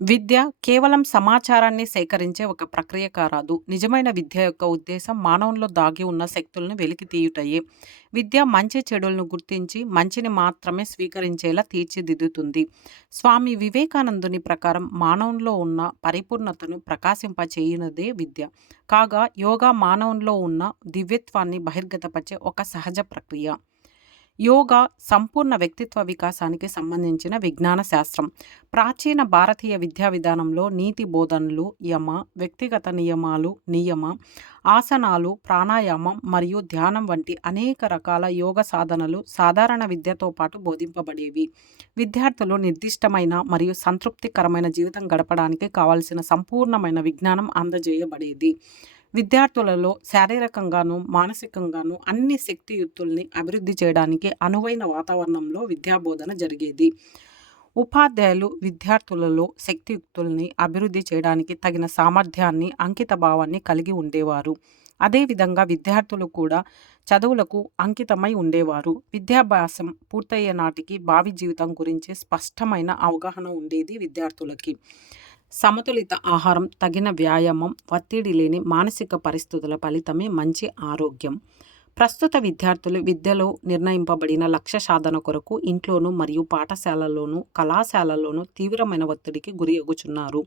విద్య కేవలం సమాచారాన్ని సేకరించే ఒక ప్రక్రియ కారాదు. నిజమైన విద్య యొక్క ఉద్దేశం మానవునిలో దాగి ఉన్న శక్తులను వెలికి తీయుటయే. విద్య మంచి చెడులను గుర్తించి మంచిని మాత్రమే స్వీకరించేలా తీర్చిదిద్దుతుంది. స్వామి వివేకానందుని ప్రకారం మానవునిలో ఉన్న పరిపూర్ణతను ప్రకాశింపచేయునదే విద్య. కాగా యోగా మానవునిలో ఉన్న దివ్యత్వాన్ని బహిర్గతపరిచే ఒక సహజ ప్రక్రియ. యోగా సంపూర్ణ వ్యక్తిత్వ వికాసానికి సంబంధించిన విజ్ఞాన శాస్త్రం. ప్రాచీన భారతీయ విద్యా విధానంలో నీతి బోధనలు, యమ, వ్యక్తిగత నియమ, ఆసనాలు, ప్రాణాయామం మరియు ధ్యానం వంటి అనేక రకాల యోగ సాధనలు సాధారణ విద్యతో పాటు బోధింపబడేవి. విద్యార్థులు నిర్దిష్టమైన మరియు సంతృప్తికరమైన జీవితం గడపడానికి కావలసిన సంపూర్ణమైన విజ్ఞానం అందజేయబడేది. విద్యార్థులలో శారీరకంగాను, మానసికంగాను అన్ని శక్తియుక్తుల్ని అభివృద్ధి చేయడానికి అనువైన వాతావరణంలో విద్యాబోధన జరిగేది. ఉపాధ్యాయులు విద్యార్థులలో శక్తియుక్తుల్ని అభివృద్ధి చేయడానికి తగిన సామర్థ్యాన్ని, అంకితభావాన్ని కలిగి ఉండేవారు. అదేవిధంగా విద్యార్థులు కూడా చదువులకు అంకితమై ఉండేవారు. విద్యాభ్యాసం పూర్తయ్యే నాటికి భావి జీవితం గురించి స్పష్టమైన అవగాహన ఉండేది విద్యార్థులకి. సమతులిత ఆహారం, తగిన వ్యాయామం, ఒత్తిడి లేని మానసిక పరిస్థితుల ఫలితమే మంచి ఆరోగ్యం. ప్రస్తుత విద్యార్థులు విద్యలో నిర్ణయింపబడిన లక్ష్య సాధన కొరకు ఇంట్లోనూ మరియు పాఠశాలల్లోనూ, కళాశాలల్లోనూ తీవ్రమైన ఒత్తిడికి గురగుచున్నారు.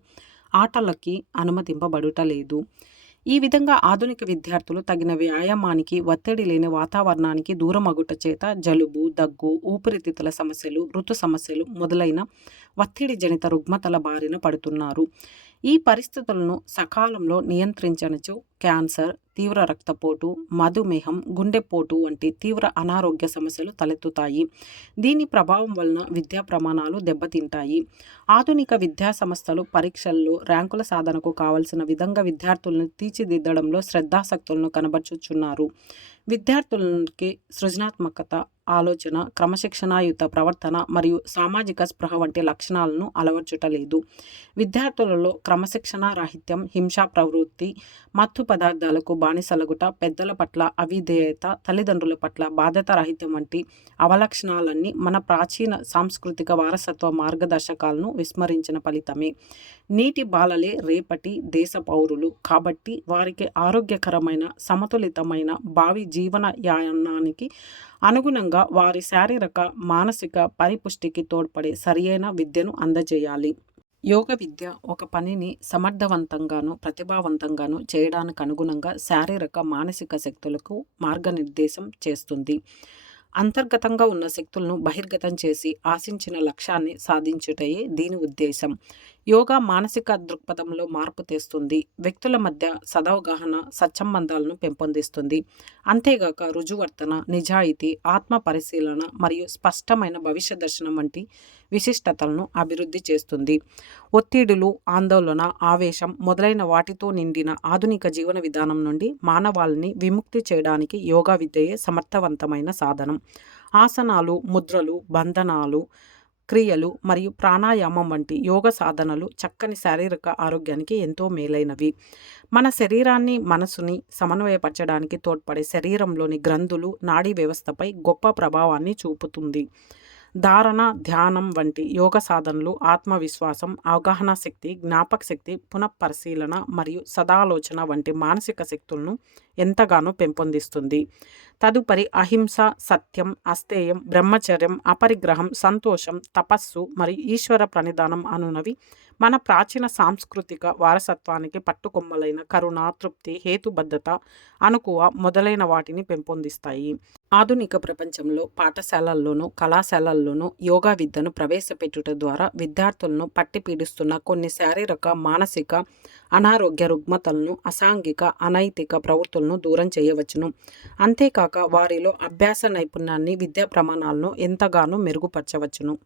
ఆటలకి అనుమతింపబడుటలేదు. ఈ విధంగా ఆధునిక విద్యార్థులు తగిన వ్యాయామానికి, ఒత్తిడి లేని వాతావరణానికి దూరమగుట చేత జలుబు, దగ్గు, ఊపిరితిత్తుల సమస్యలు, ఋతు సమస్యలు మొదలైన ఒత్తిడి జనిత రుగ్మతల బారిన పడుతున్నారు. ఈ పరిస్థితులను సకాలంలో నియంత్రించనిచో క్యాన్సర్, తీవ్ర రక్తపోటు, మధుమేహం, గుండెపోటు వంటి తీవ్ర అనారోగ్య సమస్యలు తలెత్తుతాయి. దీని ప్రభావం వలన విద్యా ప్రమాణాలు దెబ్బతింటాయి. ఆధునిక విద్యా సంస్థలు పరీక్షల్లో ర్యాంకుల సాధనకు కావలసిన విధంగా విద్యార్థులను తీర్చిదిద్దడంలో శ్రద్ధాసక్తులను కనబరుచుచున్నారు. విద్యార్థులకి సృజనాత్మకత, ఆలోచన, క్రమశిక్షణాయుత ప్రవర్తన మరియు సామాజిక స్పృహ వంటి లక్షణాలను అలవర్చుటలేదు. విద్యార్థులలో క్రమశిక్షణా రాహిత్యం, హింసా ప్రవృత్తి, మత్తు పదార్థాలకు బానిసలగుట, పెద్దల పట్ల అవిధేయత, తల్లిదండ్రుల పట్ల బాధ్యతారాహిత్యం వంటి అవలక్షణాలన్నీ మన ప్రాచీన సాంస్కృతిక వారసత్వ మార్గదర్శకాలను విస్మరించిన ఫలితమే. నీటి బాలలే రేపటి దేశ పౌరులు కాబట్టి వారికి ఆరోగ్యకరమైన, సమతులితమైన భావి జీవన యానానికి అనుగుణంగా వారి శారీరక, మానసిక పరిపుష్టికి తోడ్పడే సరియైన విద్యను అందజేయాలి. యోగ విద్య ఒక పనిని సమర్థవంతంగాను, ప్రతిభావంతంగాను చేయడానికి అనుగుణంగా శారీరక, మానసిక శక్తులకు మార్గనిర్దేశం చేస్తుంది. అంతర్గతంగా ఉన్న శక్తులను బహిర్గతం చేసి ఆశించిన లక్ష్యాన్ని సాధించుటయే దీని ఉద్దేశం. యోగా మానసిక దృక్పథంలో మార్పు తెస్తుంది. వ్యక్తుల మధ్య సదవగాహన, సత్సంబంధాలను పెంపొందిస్తుంది. అంతేగాక రుజువర్తన, నిజాయితీ, ఆత్మ పరిశీలన మరియు స్పష్టమైన భవిష్య దర్శనం వంటి విశిష్టతలను అభివృద్ధి చేస్తుంది. ఒత్తిడులు, ఆందోళన, ఆవేశం మొదలైన వాటితో నిండిన ఆధునిక జీవన విధానం నుండి మానవాళిని విముక్తి చేయడానికి యోగా విద్యయే సమర్థవంతమైన సాధనం. ఆసనాలు, ముద్రలు, బంధనాలు, క్రియలు మరియు ప్రాణాయామం వంటి యోగ సాధనలు చక్కని శారీరక ఆరోగ్యానికి ఎంతో మేలైనవి. మన శరీరాన్ని, మనసుని సమన్వయపరచడానికి తోడ్పడే శరీరంలోని గ్రంథులు, నాడీ వ్యవస్థపై గొప్ప ప్రభావాన్ని చూపుతుంది. ధారణ, ధ్యానం వంటి యోగ సాధనలు ఆత్మవిశ్వాసం, అవగాహన శక్తి, జ్ఞాపక శక్తి, పునఃపరిశీలన మరియు సదాలోచన వంటి మానసిక శక్తులను ఎంతగానో పెంపొందిస్తుంది. తదుపరి అహింస, సత్యం, అస్తేయం, బ్రహ్మచర్యం, అపరిగ్రహం, సంతోషం, తపస్సు మరియు ఈశ్వర ప్రణిధానం అనునవి మన ప్రాచీన సాంస్కృతిక వారసత్వానికి పట్టుకొమ్మలైన కరుణ, తృప్తి, హేతుబద్ధత, అణకువ మొదలైన వాటిని పెంపొందిస్తాయి. ఆధునిక ప్రపంచంలో పాఠశాలల్లోనూ, కళాశాలల్లోనూ యోగా విద్యను ప్రవేశపెట్టుట ద్వారా విద్యార్థులను పట్టిపీడిస్తున్న కొన్ని శారీరక, మానసిక అనారోగ్య రుగ్మతలను, అసాంఘిక, అనైతిక ప్రవృత్తులను దూరం చేయవచ్చును. అంతేకాక వారిలో అభ్యాస నైపుణ్యాన్ని, విద్యా ప్రమాణాలను ఎంతగానో మెరుగుపరచవచ్చును.